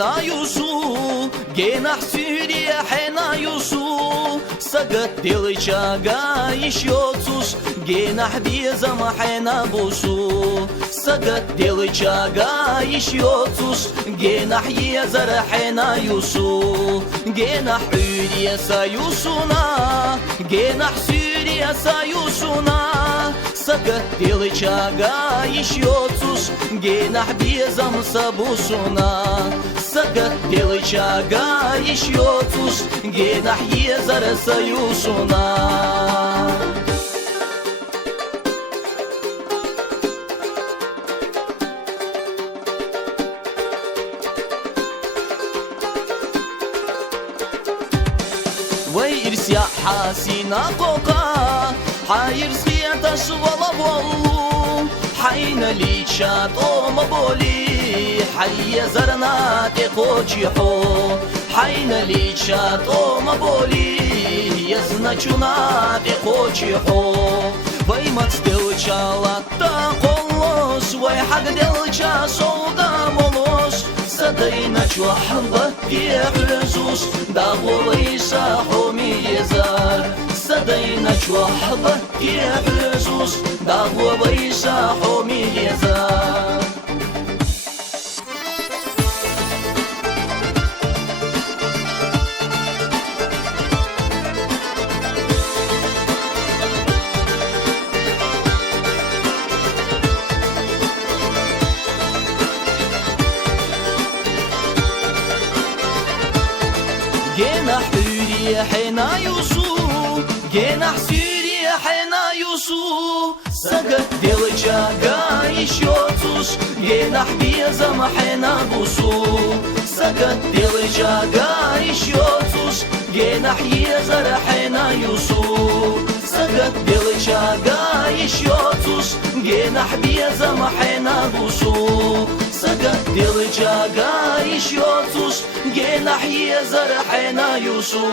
حنا يوسو جينا حسيري حنا يوسو سقط دلشاقا يشيوتوس جينا حبيزة ما حنا بوسو سقط دلشاقا يشيوتوس جينا حيزر حنا يوسو جينا حيري سايوسونا جينا حسيري سايوسونا سقط دلشاقا يشيوتوس جينا حبيزة مسابوسونا سقط دلشاقا يشيوتوس جينا حيزر سايوسونا ويرس يا حاسينا قوقا حاير سخيتش ولا بولو حين لي شات او مبولي حي زرنا تقوجيحو حين لي شات او مبولي يزنچونا تقوجيحو وي متدلچا لاتا قولوس وي حق دلچا صودا مولوس سدينا جوحبة يحزوس داغولي ساحومي يزار سدينا جوحبة يحزوس داغولي ساحومي يزار جينا حيري حنا يوسو جينا حسيري حنا يوسو سقط دلشاقا يشيوتوس جينا حبيزة ما حنا بوسو سقط دلشاقا يشيوتوس جينا حيزر حنا يوسو سقط دلشاقا يشيوتوس جينا حبيزة ما حنا بوسو سقط دلشاقا يشيوتوس جينا حيزر حنا يوسو